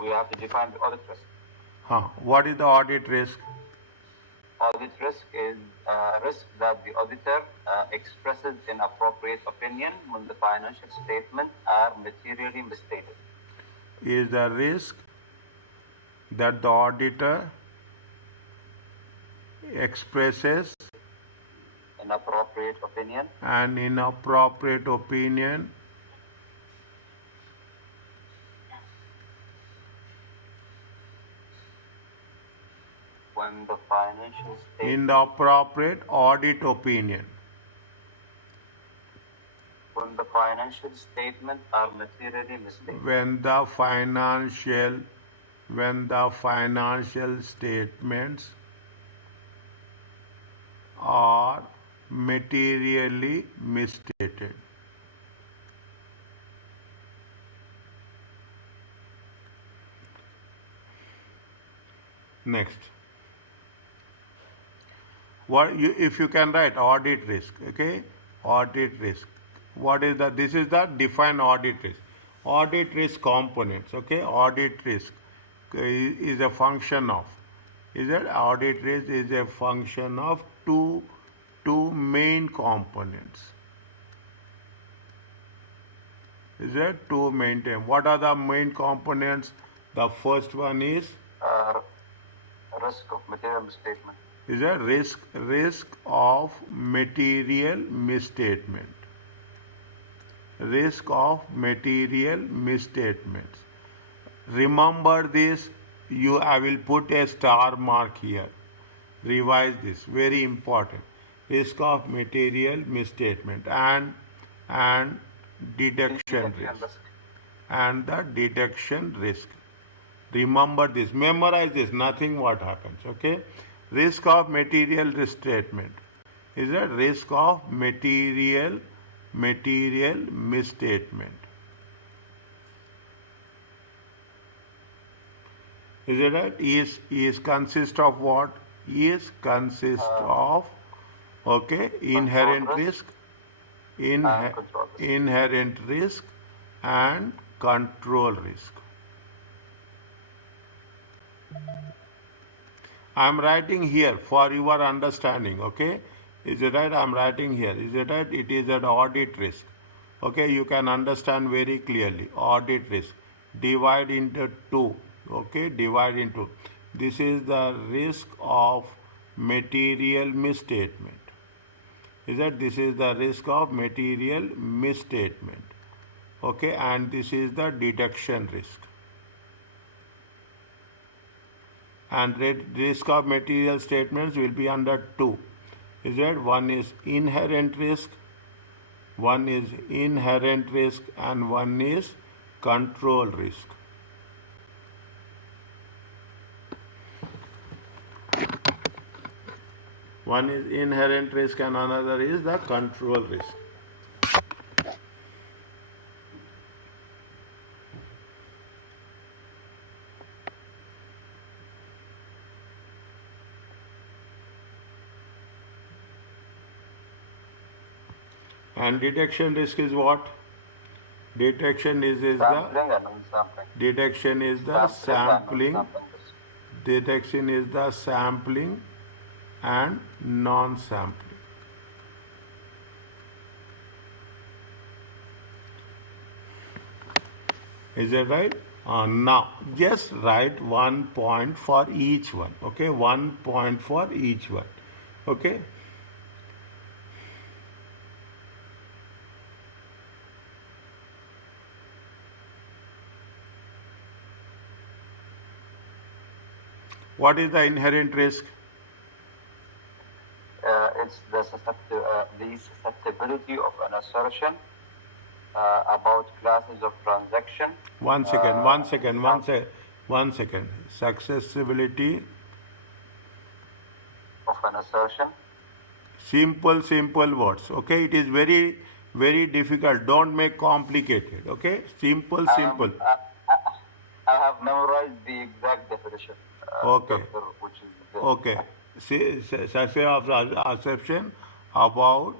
we have to define the audit risk. What is the audit risk? Audit risk is risk that the auditor expresses inappropriate opinion when the financial statements are materially misstated. Is the risk that the auditor expresses inappropriate opinion an inappropriate opinion when the financial statement inappropriate audit opinion when the financial statements are materially misstated. When the financial statements are materially misstated. Next. If you can write audit risk, okay? Audit risk. What is that? This is the defined audit risk. Audit risk components, okay? Audit risk is a function of. Is that audit risk is a function of two main components. Is that two main? What are the main components? The first one is risk of material misstatement. Is a risk of material misstatement. Risk of material misstatements. Remember this. I will put a star mark here. Revise this. Very important. Risk of material misstatement and deduction risk. And the deduction risk. Remember this. Memorize this. Nothing what happens. Okay. Risk of material misstatement is a risk of material misstatement. Is it right? Is consist of what? Is consist of inherent risk, inherent risk and control risk. I am writing here for your understanding, okay? Is it right? I am writing here. Is it right? It is an audit risk. Okay, you can understand very clearly. Audit risk. Divide into two. Okay, divide into. This is the risk of material misstatement. Is that this is the risk of material misstatement. Okay, and this is the deduction risk. And risk of material statements will be under two. Is that one is inherent risk, and one is control risk. One is inherent risk and another is the control risk. And detection risk is what? Detection is the detection is the sampling. Detection is the sampling and non-sampling. Is that right? Now just write 1 point for each one. Okay, 1 point for each one. Okay. What is the inherent risk? It's the susceptibility of an assertion about classes of transaction. One second. Susceptibility of an assertion. Simple words. Okay, it is very, very difficult. Don't make complicated. Okay, simple. I have memorized the exact definition. Okay. Okay. Say of assertion about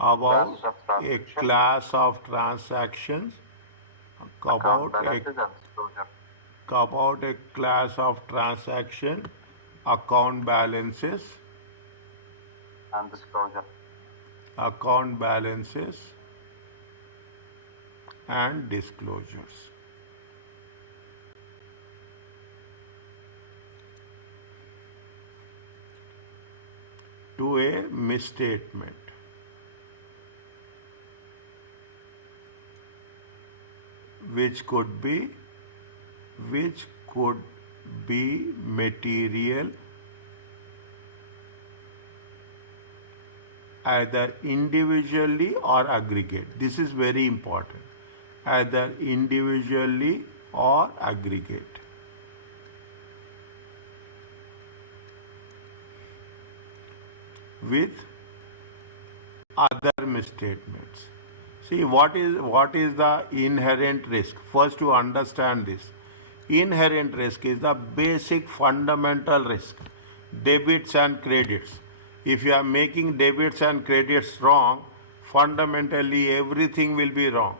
a class of transactions Account About balances and disclosure. a class of transaction, account balances, And disclosure. account balances and disclosures. To a misstatement. Which could be material either individually or aggregate. This is very important. Either individually or aggregate. With other misstatements. See, what is the inherent risk? First, to understand this. Inherent risk is the basic fundamental risk. Debits and credits. If you are making debits and credits wrong, fundamentally everything will be wrong.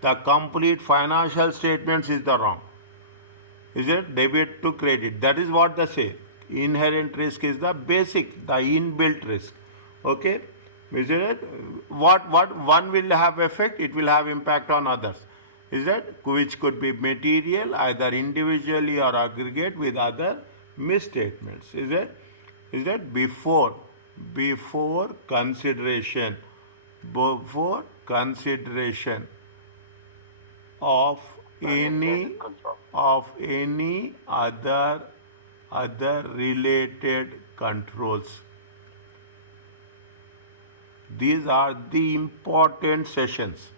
The complete financial statements is the wrong. Is it debit to credit? That is what they say. Inherent risk is the basic, the inbuilt risk. Okay? Is it? What one will have effect, it will have impact on others. Is that? Which could be material, either individually or aggregate with other misstatements. Is it? Is that before consideration of any other related controls. These are the important sessions.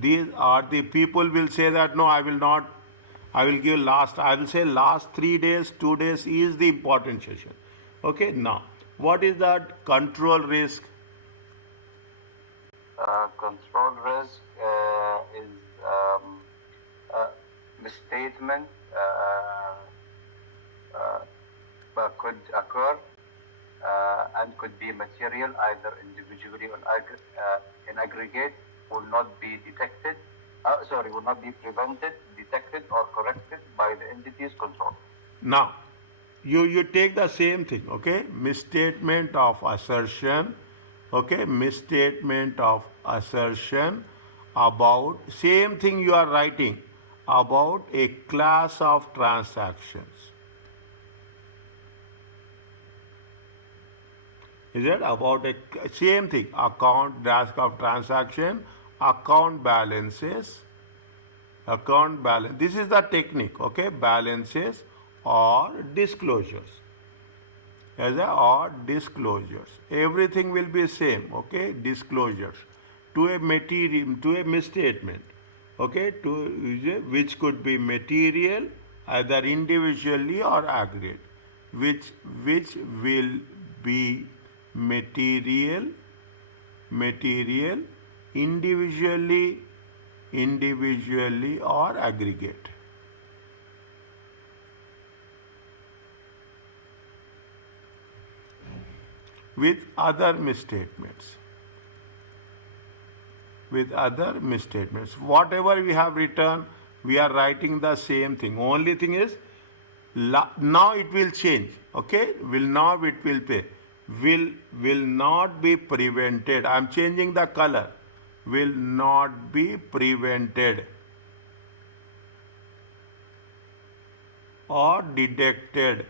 These are the people will say that no, I will not. I will give last. I will say last 3 days, 2 days is the important session. Okay. Now, what is that control risk? Control risk is misstatement could occur and could be material either individually or in aggregate, will not be detected. Will not be prevented, detected, or corrected by the entity's control. Now, you take the same thing, okay? Misstatement of assertion, okay? Misstatement of assertion about same thing you are writing about a class of transactions. Is it about a same thing? Account dash of transaction, account balances, account balance. This is the technique, okay? Balances or disclosures. Or disclosures. Everything will be same, okay? Disclosures to a material, to a misstatement, okay? Which could be material either individually or aggregate, which will be material individually or aggregate. With other misstatements. Whatever we have written, we are writing the same thing. Only thing is, now it will change. Okay? Now it will pay. Will not be prevented. I am changing the color. Will not be prevented or detected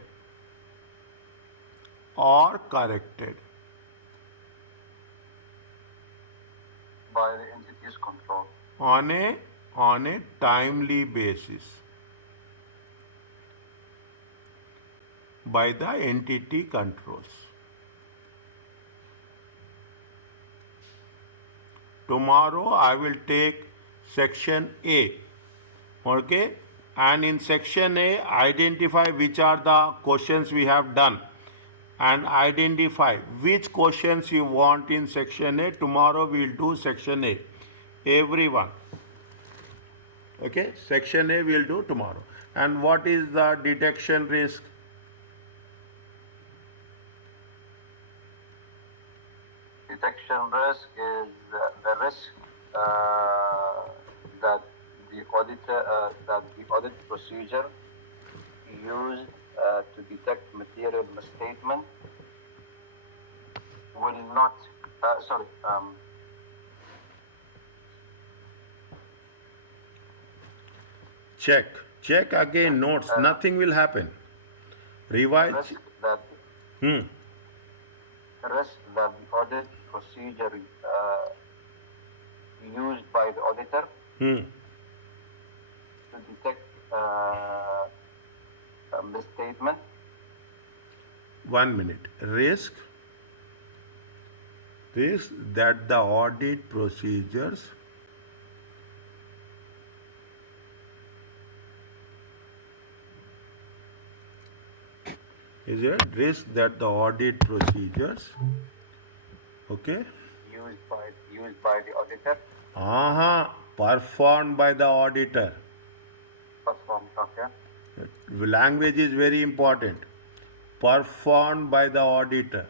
or corrected by the entity's control on a timely basis by the entity controls. Tomorrow I will take section A, okay, and in section A identify which are the questions we have done and identify which questions you want in section A. Tomorrow we will do section A. Everyone. Okay, section A we will do tomorrow. And what is the detection risk? Detection risk is the risk that the that the audit procedure used to detect material misstatement will not, check again notes, nothing will happen. Revise. risk that the audit procedure used by the auditor to detect a misstatement. 1 minute. Risk that the audit procedures is it risk that the audit procedures, okay, used by the auditor. Performed by the auditor. Performed, okay. Language is very important. Performed by the auditor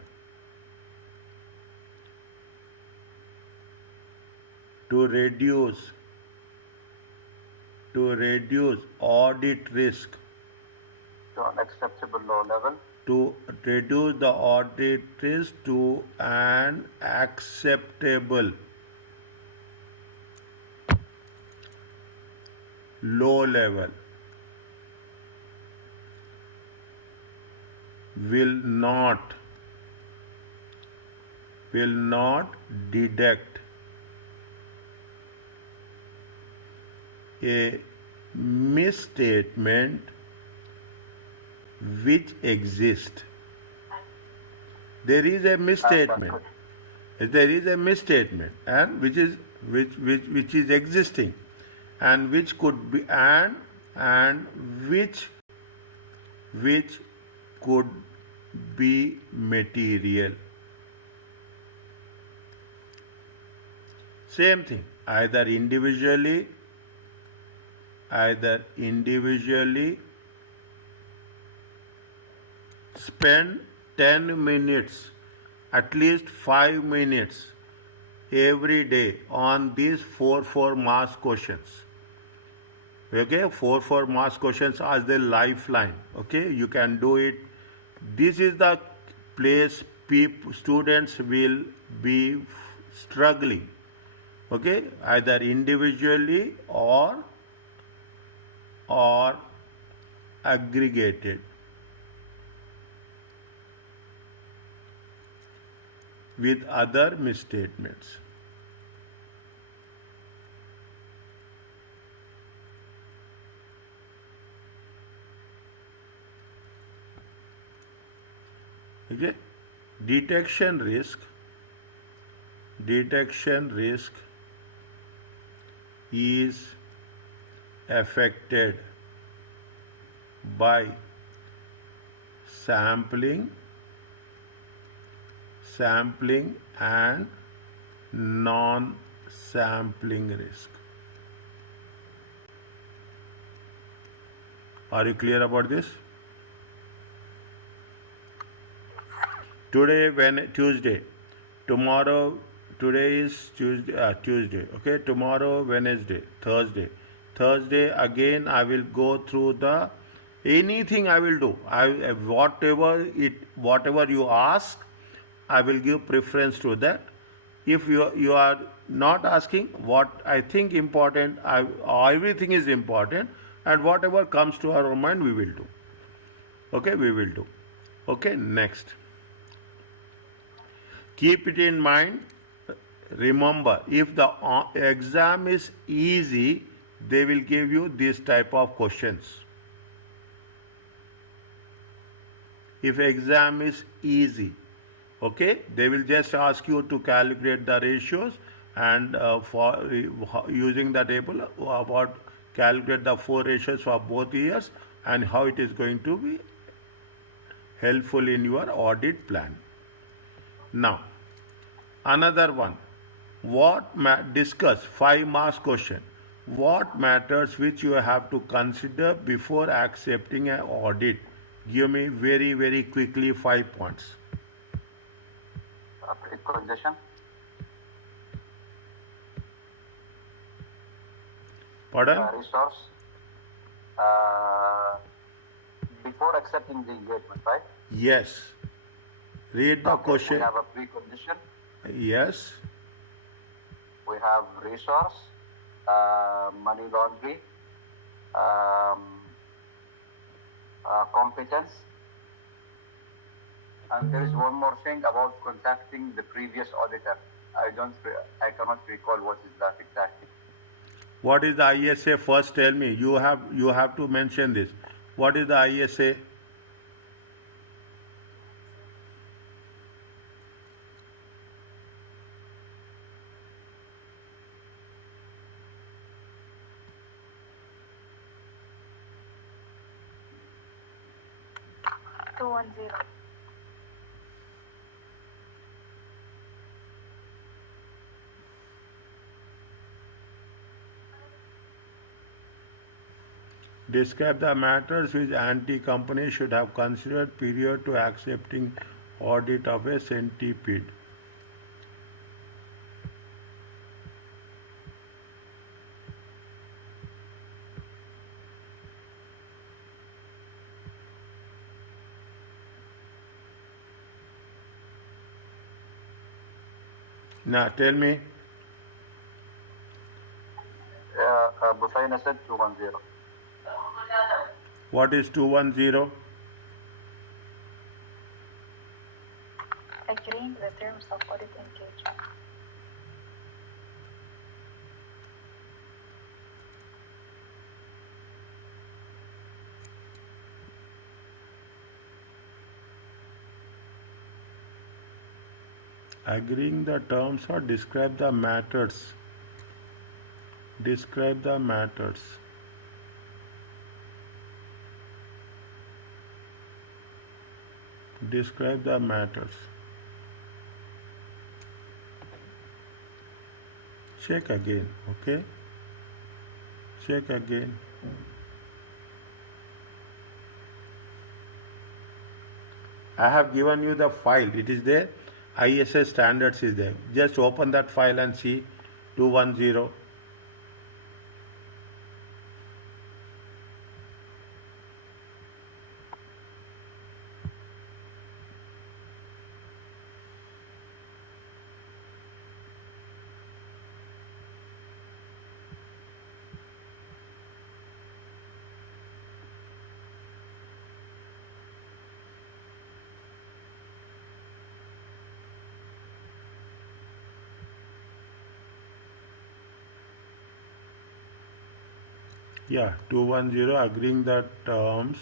to reduce audit risk, To an acceptable low level. to reduce the audit risk to an acceptable low level, will not deduct a misstatement which exists. There is a misstatement. There is a misstatement, and which is existing, and which could be and which could be material. Same thing, either individually spend 10 minutes, at least 5 minutes every day on these 4 mass questions. Okay, 4 mass questions as the lifeline. Okay, you can do it. This is the place students will be struggling. Okay, either individually or aggregated with other misstatements. Okay, detection risk is affected by sampling and non-sampling risk. Are you clear about this? Today, Tuesday, tomorrow, today is Tuesday, okay, tomorrow Wednesday, Thursday again I will go through anything I will do. Whatever you ask, I will give preference to that. If you are not asking what I think important, everything is important, and whatever comes to our mind we will do. Okay, we will do. Okay, next. Keep it in mind. Remember, if the exam is easy, they will give you this type of questions. If exam is easy, okay, they will just ask you to calculate the ratios, and for using the table about calculate the 4 ratios for both years and how it is going to be helpful in your audit plan. Now, another one. Discuss 5 marks question. What matters which you have to consider before accepting an audit? Give me very, very quickly 5 points. Condition. Pardon? Resource. before accepting the engagement, right? Yes. Read the Okay, question. we have a precondition, Yes. we have resource, money laundry, competence, and there is one more thing about contacting the previous auditor. I cannot recall what is that exactly. What is the ISA? First tell me. You have to mention this. What is the ISA? Describe the matters which anti-company should have considered prior to accepting audit of a centipede. Now tell me. Busaina said 210. What is 210? Agreeing the terms of audit engagement. Agreeing the terms or describe the matters. Describe the matters. Describe the matters. Check again, okay? Check again. I have given you the file. It is there. ISA standards is there. Just open that file and see 210. Yeah, 210 agreeing the terms.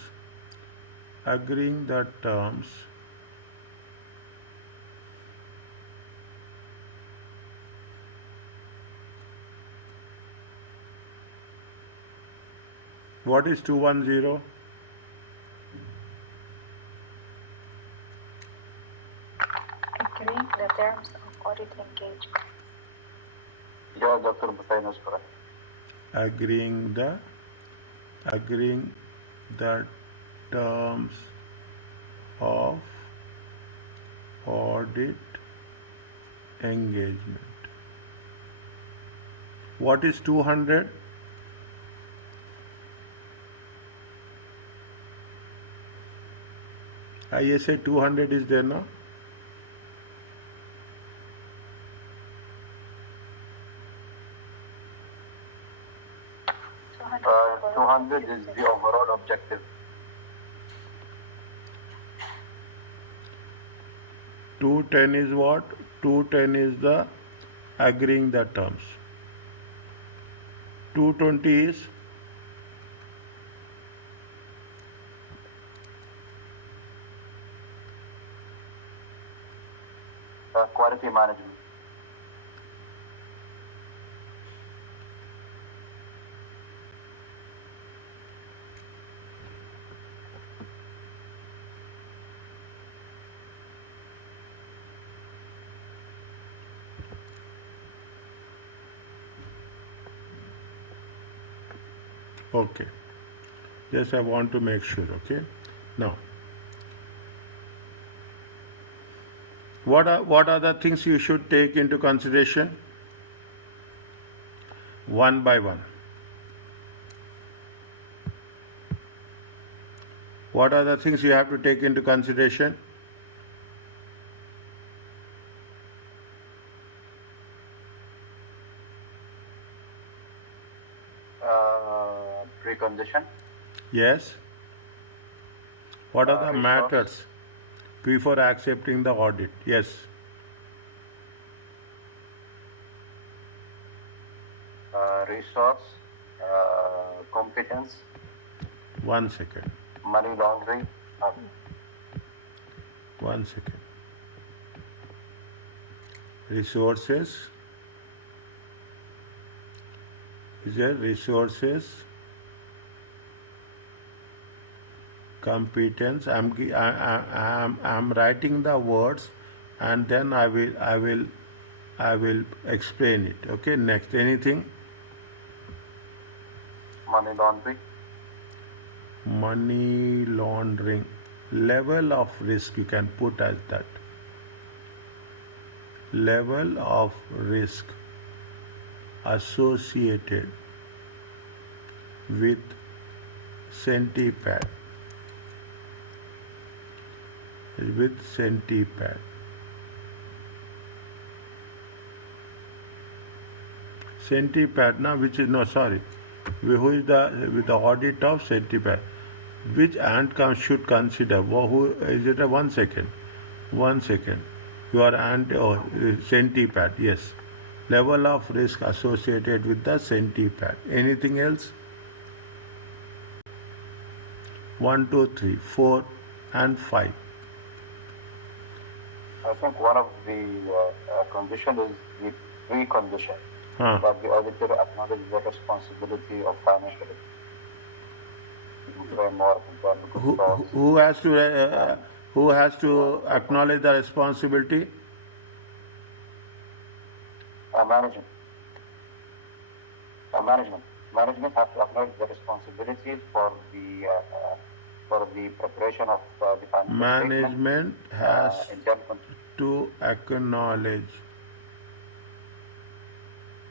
Agreeing the terms. What is 210? Agreeing the terms of audit engagement. Yeah, Dr. Busaina is correct. Agreeing the terms of audit engagement. What is 200? ISA 200 is there now? Uh, 200 is the overall objective. 210 is what? 210 is the agreeing the terms. 220 is Quality management. okay. Just I want to make sure, okay? Now, what are the things you should take into consideration? One by one. What are the things you have to take into consideration? Precondition. Yes. What are the Resource. matters before accepting the audit? Yes. Resource. Competence. 1 second. Money laundering. 1 second. Resources. Is there resources? Competence. I'm writing the words, and then I will explain it. Okay. Next. Anything? Money laundering. Money laundering. Level of risk you can put as that. Level of risk associated with centipede. With centipede. Centipede, now which is no sorry. Who is the with the audit of centipede? Which ant should consider? Who is it? 1 second. 1 second. Your ant centipede. Yes. Level of risk associated with the centipede. Anything else? 1, 2, 3, 4, and 5. I think one of the conditions is the precondition. That the auditor acknowledges the responsibility of financial framework and controls. Who has to acknowledge the responsibility? Management. Management has to acknowledge the responsibility for the preparation of the financial Management has to acknowledge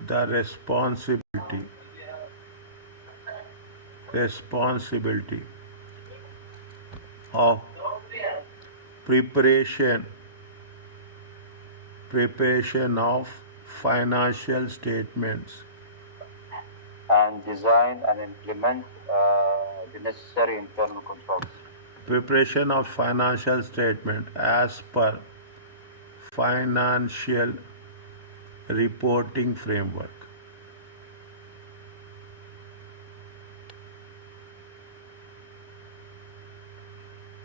the responsibility of preparation of financial statements and design and implement the necessary internal controls. Preparation of financial statement as per financial reporting framework.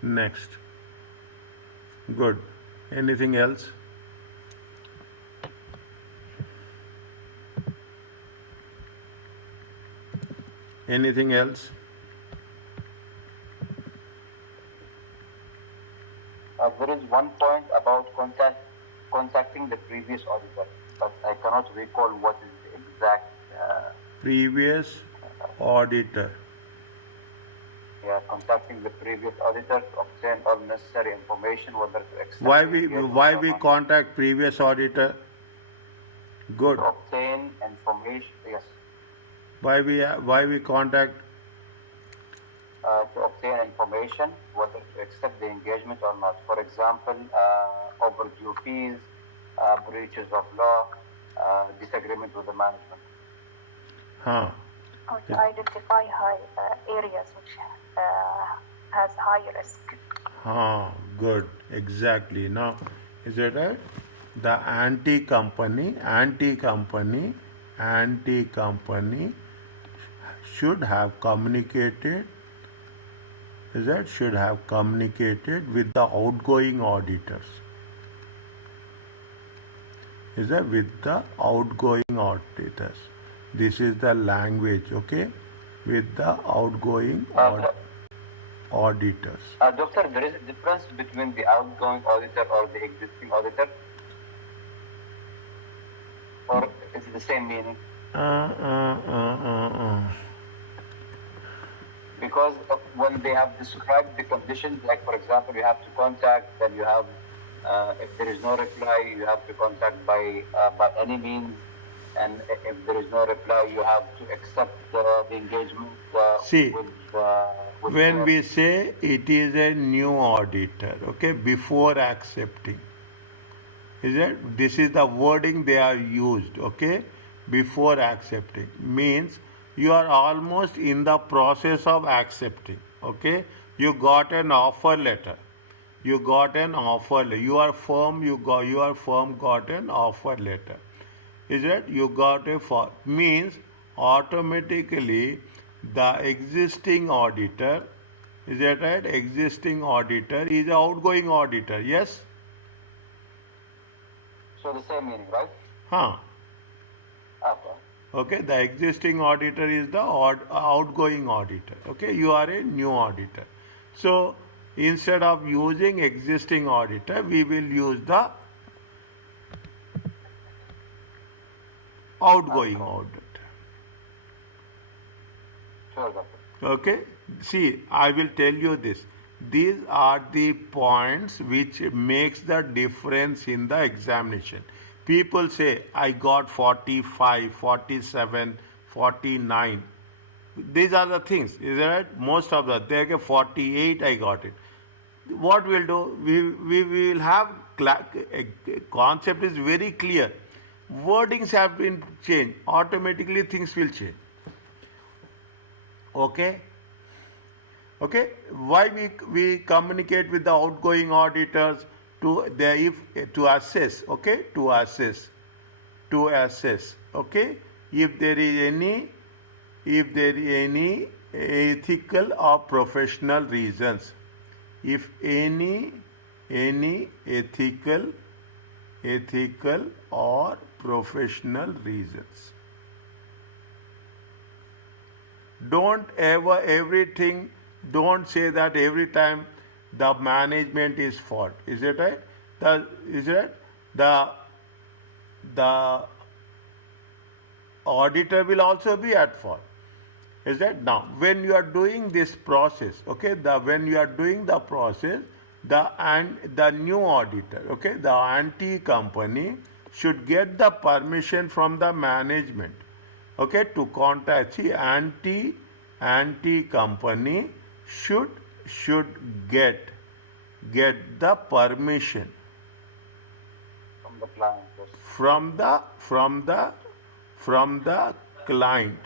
Next. Good. Anything else? Anything else? There is one point about contacting the previous auditor, but I cannot recall what is the exact. Previous auditor. Yeah, contacting the previous auditor to obtain all necessary information, whether to accept. Why we contact previous auditor? Good. To obtain information, yes. Why we contact? To obtain information, whether to accept the engagement or not. For example, overdue fees, breaches of law, disagreement with the management. Or to identify areas which has high risk. Good. Exactly. Now, is it right? The anti-company should have communicated. Should have communicated with the outgoing auditors. With the outgoing auditors. This is the language, okay? With the outgoing auditors. Doctor, there is a difference between the outgoing auditor or the existing auditor? Or is it the same meaning? Because when they have described the conditions, like for example, you have to contact, then you have, if there is no reply, you have to contact by any means, and if there is no reply, you have to accept the engagement when we say it is a new auditor, okay, before accepting. Is it? This is the wording they are used, okay, before accepting. Means you are almost in the process of accepting, okay. You got an offer letter. You got an offer letter. Your firm got an offer letter. Is it? You got a means automatically the existing auditor, is that right? Existing auditor is an outgoing auditor, yes? So the same meaning, right? Huh. Okay. Okay, the existing auditor is the outgoing auditor. Okay, you are a new auditor. So instead of using existing auditor, we will use the outgoing auditor. Sure, doctor. Okay, see, I will tell you this. These are the points which makes the difference in the examination. People say, I got 45, 47, 49. These are the things, is that right? Most of the, they get 48, I got it. What we'll do, we will have, concept is very clear. Wordings have been changed. Automatically things will change. Okay? Okay? Why we communicate with the outgoing auditors to assess, okay? To assess. Okay? If there is any ethical or professional reasons. If any ethical or professional reasons. Don't say that every time the management is fault. Is it right? The auditor will also be at fault. Is that? Now, when you are doing this process, okay, when you are doing the process, the new auditor, okay, the anti company should get the permission from the management, okay, to contact. See, anti company should get the permission From the client, yes. from the client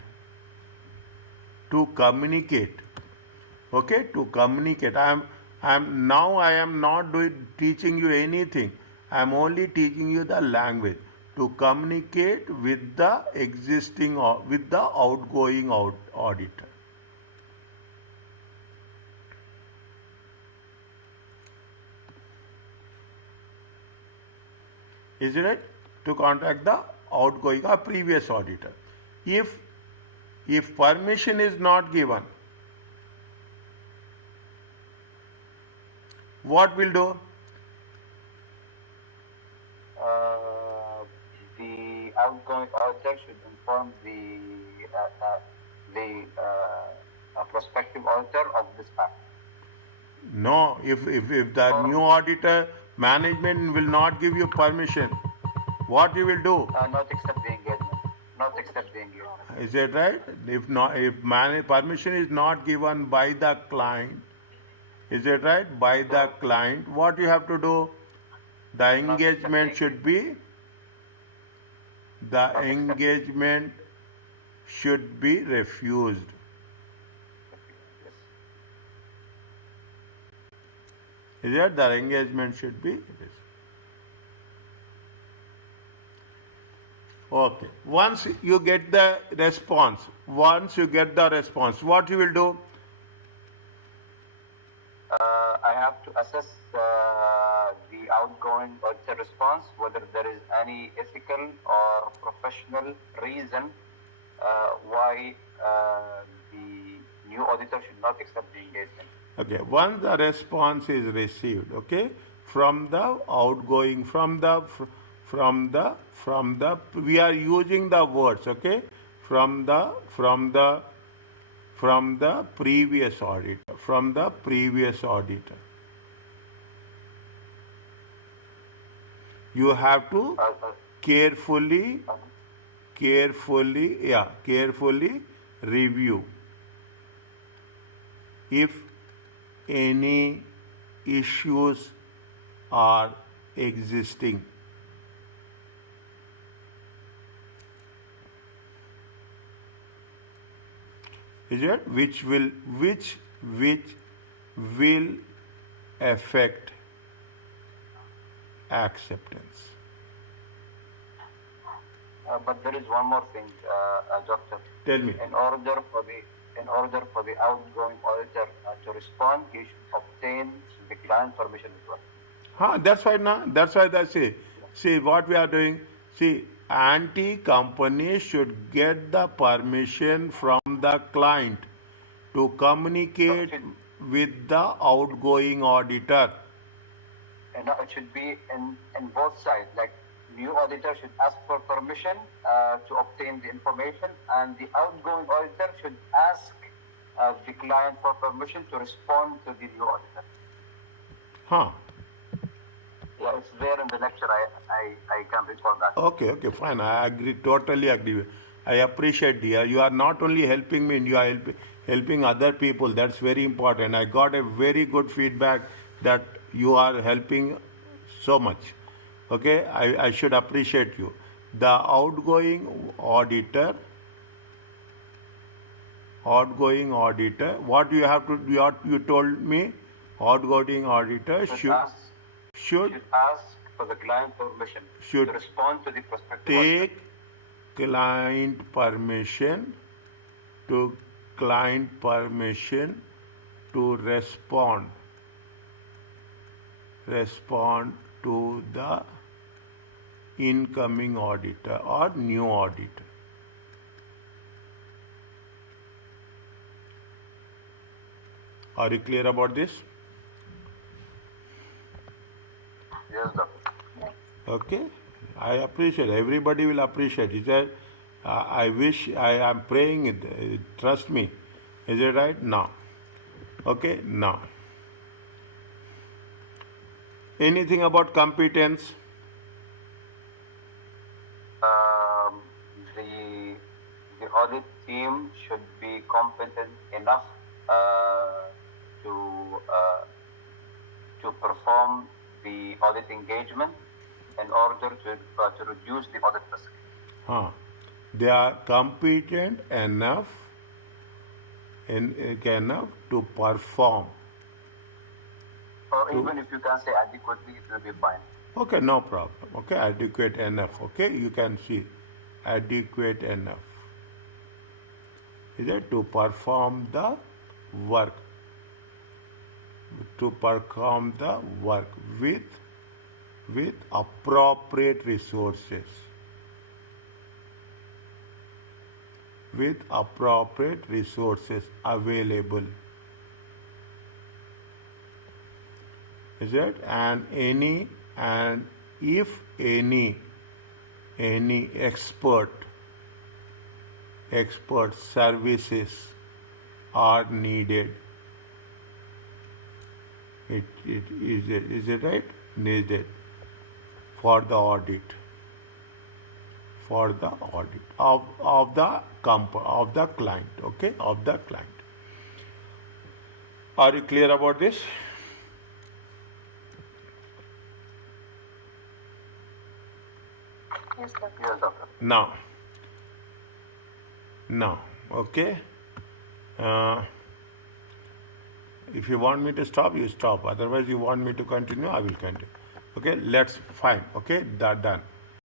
to communicate, okay, to communicate. I am not teaching you anything. I am only teaching you the language to communicate with the existing or with the outgoing auditor. Is it right? To contact the outgoing or previous auditor. If permission is not given, what will do? The outgoing auditor should inform the prospective auditor of this fact. No, if the new auditor management will not give you permission, what you will do? Not accept the engagement. Not accept the engagement. Is that right? If permission is not given by the client, is that right? By the client, what you have to do? The engagement should be. The engagement should be refused. Yes. Is that the engagement should be? Okay. Once you get the response, what you will do? I have to assess the outgoing auditor response, whether there is any ethical or professional reason why the new auditor should not accept the engagement. Okay. Once the response is received, okay, from the outgoing, we are using the words, okay, from the previous auditor, you have to carefully review if any issues are existing. Is it which will affect acceptance? But there is one more thing, Doctor. Tell me. In order for the outgoing auditor to respond, he should obtain the client permission as well. That's why now. That's why I say. See what we are doing. See, anti-company should get the permission from the client to communicate with the outgoing auditor. And it should be in both sides. Like, new auditor should ask for permission to obtain the information, and the outgoing auditor should ask the client for permission to respond to the new auditor. Yeah, it's there in the lecture. I can read for that. Okay, fine. I agree, totally agree. I appreciate, dear. You are not only helping me, you are helping other people. That's very important. I got a very good feedback that you are helping so much. Okay, I should appreciate you. The outgoing auditor, what you have to do, you told me, outgoing auditor should ask for the client permission to respond to the prospective take client permission to respond to the incoming auditor or new auditor. Are you clear about this? Yes, Doctor. Okay, I appreciate. Everybody will appreciate. Is that? I wish. I am praying it. Trust me. Is it right? Now. Okay. Now. Anything about competence? The audit team should be competent enough to perform the audit engagement in order to reduce the audit risk. They are competent enough to perform. Or even if you can say adequately, it will be fine. Okay, no problem. Okay, adequate enough. Okay, you can see adequate enough. Is it to perform the work? To perform the work with appropriate resources. With appropriate resources available. Is it? And if any expert services are needed, is it right? Needed for the audit of the client. Okay, of the client. Are you clear about this? Yes, Doctor. Yes, Doctor. Now, okay. If you want me to stop, you stop. Otherwise, you want me to continue, I will continue. Okay, let's fine. Okay, that done.